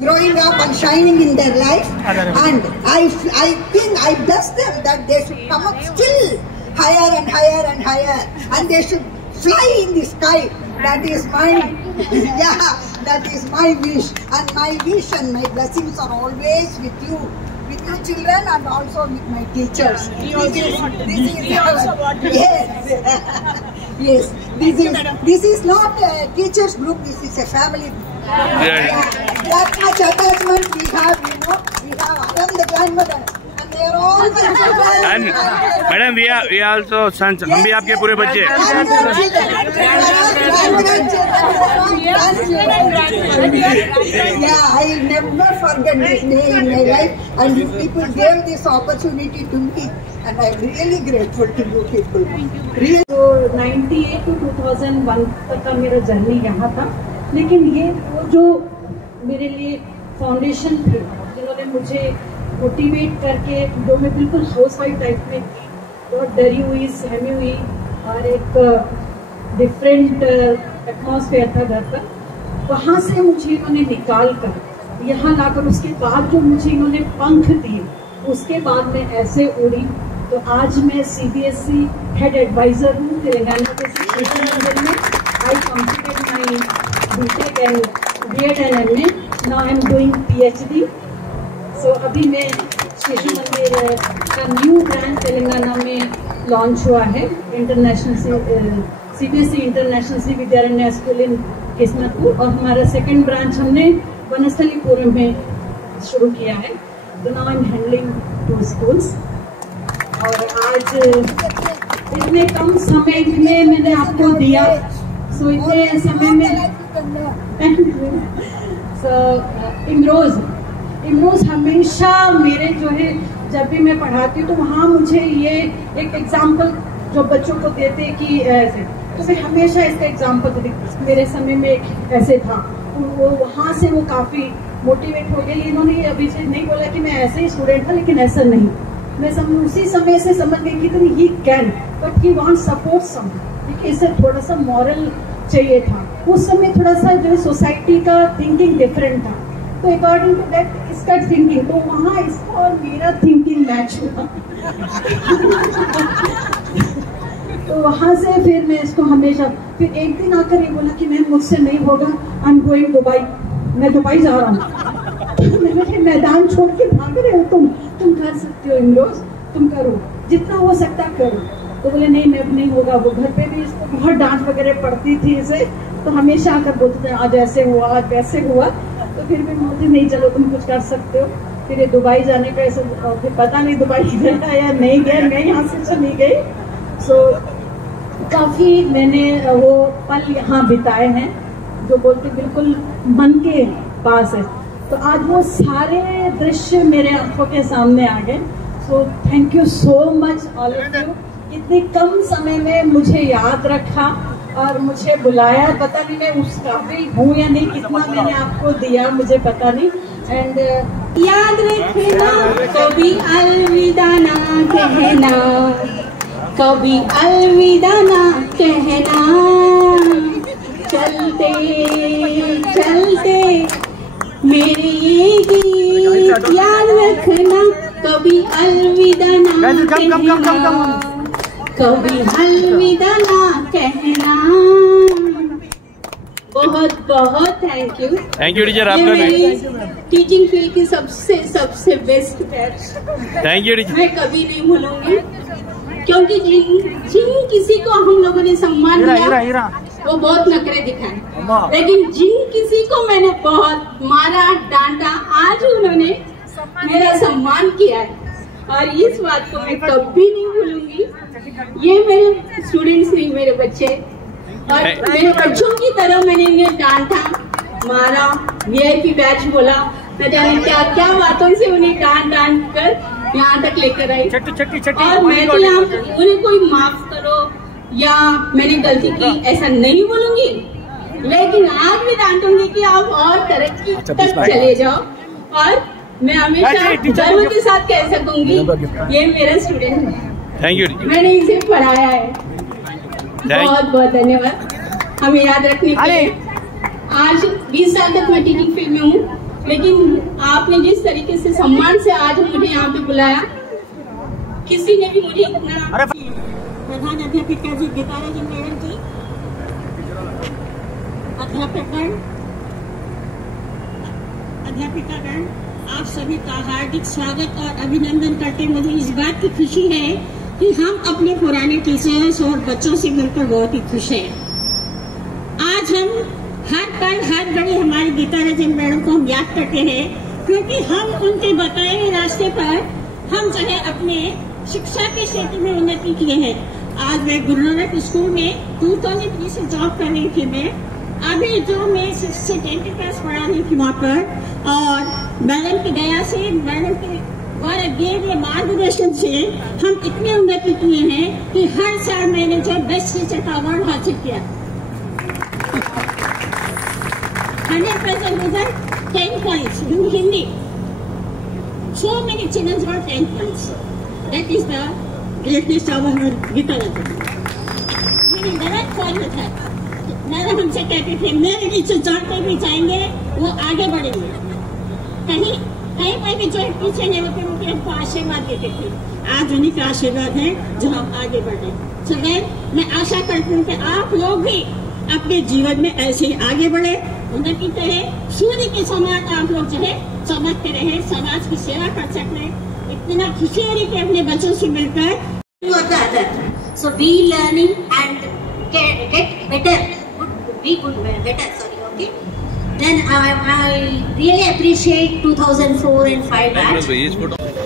Growing up and shining in their life, and I think I bless them that they should come up still higher and higher and higher, and they should fly in the sky. That is my that is my wish, and my wish and my blessings are always with you children, and also with my teachers. Yes, this is not a teachers group, this is a family group. That much attachment we have, we have Adam the grandmother, and they are all my children. And madam, we are also sons. हम भी आपके पूरे बच्चे हैं. Yeah, I will never forget this day in my life, and you people gave this opportunity to me, and I am really grateful to you people. Really. तो 98 to 2001 तक का मेरा जर्नी यहाँ था, लेकिन ये वो जो मेरे लिए फाउंडेशन थे जिन्होंने मुझे मोटिवेट करके, जो मैं बिल्कुल हाउस वाइफ टाइप में बहुत डरी हुई, सहमी हुई, और एक डिफरेंट एटमॉस्फेयर था घर पर, वहाँ से मुझे इन्होंने निकाल कर यहाँ लाकर, उसके बाद जो मुझे इन्होंने पंख दिए, उसके बाद मैं ऐसे उड़ी। तो आज मैं CBSE हेड एडवाइजर हूँ तेलंगाना के शिशु मंदिर में। I completed my BTech and B.Ed and MA, now I am doing PhD। सो अभी मैं शिशु मंदिर का न्यू ब्रांच तेलंगाना में लॉन्च हुआ है, international CBSE international Shri Vidyaranya school इन किस्मतपुर, और हमारा सेकेंड ब्रांच हमने वनस्थलीपुरम में शुरू किया है। तो now I am handling 2 schools. और आज इतने कम समय में मैंने आपको दिया, सो इतने समय में इमरोज हमेशा मेरे जो है, जब भी मैं पढ़ाती हूँ तो वहाँ मुझे ये एक एग्जाम्पल जो बच्चों को देते कि ऐसे, तो मैं हमेशा इसका एग्जाम्पल देती। मेरे समय में ऐसे था, वो वहाँ से वो काफ़ी मोटिवेट हो गई। इन्होंने अभी से नहीं बोला कि मैं ऐसे ही स्टूडेंट था, लेकिन ऐसा नहीं, मैं उसी समय से समझ गई कि तुम ही can, but he want support some, देखिए इसे थोड़ा सा मॉरल चाहिए था। उस समय थोड़ा सा जो सोसाइटी का थिंकिंग डिफरेंट था, तो अकॉर्डिंग टू दैट इसका थिंकिंग, तो वहाँ इसका और मेरा थिंकिंग मैच हुआ। तो वहाँ से फिर मैं इसको हमेशा, फिर एक दिन आकर ये बोला कि मैं मुझसे नहीं होगा, आई एम गोइंग दुबई, मैं दुबई जा रहा हूँ। मैंने मैदान छोड़ के भाग रहे हो तुम कर सकते हो इमरोज, तुम करो जितना हो सकता करो। तो बोले नहीं, मैं नहीं होगा। वो घर पे भी इसको बहुत डांट वगैरह पड़ती थी इसे, तो हमेशा आकर बोलते थे आज ऐसे हुआ, आज वैसे हुआ। तो फिर भी बोलते नहीं, चलो तुम कुछ कर सकते हो। फिर ये दुबई जाने का ऐसा, फिर पता नहीं दुबई गया या नहीं गया, मैं यहाँ से चली गई। सो काफ़ी मैंने वो पल यहाँ बिताए हैं जो बोलते बिल्कुल मन के पास है। तो आज वो सारे दृश्य मेरे आंखों के सामने आ गए। So thank you so much all of you, इतने कम समय में मुझे याद रखा और मुझे बुलाया। पता नहीं मैं उस काबिल हूँ या नहीं, कितना मैंने आपको दिया मुझे पता नहीं। एंड याद रखना कभी अलविदा ना कहना, कभी अलविदा ना कहना, चलते चलते मेरे ये गीत याद रखना, कभी अलविदा ना कहना, कभी अलविदा ना कहना। बहुत बहुत थैंक यू टीचर, आपका भी टीचिंग फील्ड की सबसे best batch. Thank you teacher, मैं कभी नहीं भूलूंगी, क्योंकि जिन किसी को हम लोगों ने सम्मान दिया वो बहुत नखरे दिखाए, लेकिन जिन किसी को मैंने बहुत मारा डांटा, आज उन्होंने मेरा सम्मान किया है, और इस बात को मैं कभी नहीं भूलूंगी। ये मेरे स्टूडेंट्स नहीं, मेरे बच्चे, और मेरे बच्चों की तरह मैंने इन्हें डांटा, मारा, VIP बैच बोला, न जाने क्या क्या बातों से उन्हें डांट कर यहाँ तक लेकर आई। और मैं तो यहाँ उन्हें कोई माफ करो या मैंने गलती की ऐसा नहीं बोलूंगी, लेकिन आज भी डांटूंगी कि आप और तरक्की तक चले जाओ। और मैं हमेशा गर्व के साथ कह सकूंगी ये मेरा स्टूडेंट है। Thank you. मैंने इसे पढ़ाया है। बहुत बहुत धन्यवाद हमें याद रखने के लिए। आज 20 साल तक मैं टीचिंग फील्ड में हूँ, लेकिन आपने जिस तरीके से सम्मान से आज मुझे यहाँ पे बुलाया, किसी ने भी मुझे इतना। प्रधान अध्यापिका जी गीता राजन मैडम जी, अध्यापिकागण, आप सभी का हार्दिक स्वागत और अभिनंदन करते। मुझे इस बात की खुशी है कि हम अपने पुराने टीचर्स और बच्चों से मिलकर बहुत ही खुश हैं। आज हम हर पल हर घड़ी हमारी गीता राजन मैडम को हम याद करते हैं, क्योंकि हम उनके बताए हुए रास्ते पर हम जो है अपने शिक्षा के क्षेत्र में उन्नति किए हैं। आज मैं गुरु नानक स्कूल में 2003 से जॉब कर रही थी। मैं अभी जो मैं 6th से 10th क्लास पढ़ा रही थी वहाँ पर, और मैडम की दया से, मैडम के द्वारा दिए गए मार्गदर्शन से हम इतने उन्नति किए हैं कि हर साल मैंने जो बेस्ट टीचर का अवार्ड हासिल किया। 100% result 10 points in Hindi. So many children got 10 points. That is the greatness of our Gita Rajan. मैंने डायरेक्ट फॉलो था। मैडम हमसे कहते थे मेरे नीचे जाते भी जाएंगे वो आगे बढ़ेंगे। कहीं पर भी जो पीछे नहीं होते वो हमको आशीर्वाद देते थे। आज उन्हीं का आशीर्वाद है जो हम आगे बढ़े। सदैव मैं आशा करती हूँ कि आप लोग भी अपने जीवन में ऐसे ही आगे बढ़े, उन्नति करे, सूर्य के समान आप लोग जो है चमकते रहे, समाज की सेवा कर सके। इतना खुशी हो रही कि अपने बच्चों से मिलकर। So be learning and get better. Be good, better. Sorry, okay. Then I really appreciate 2004 and 5 batch.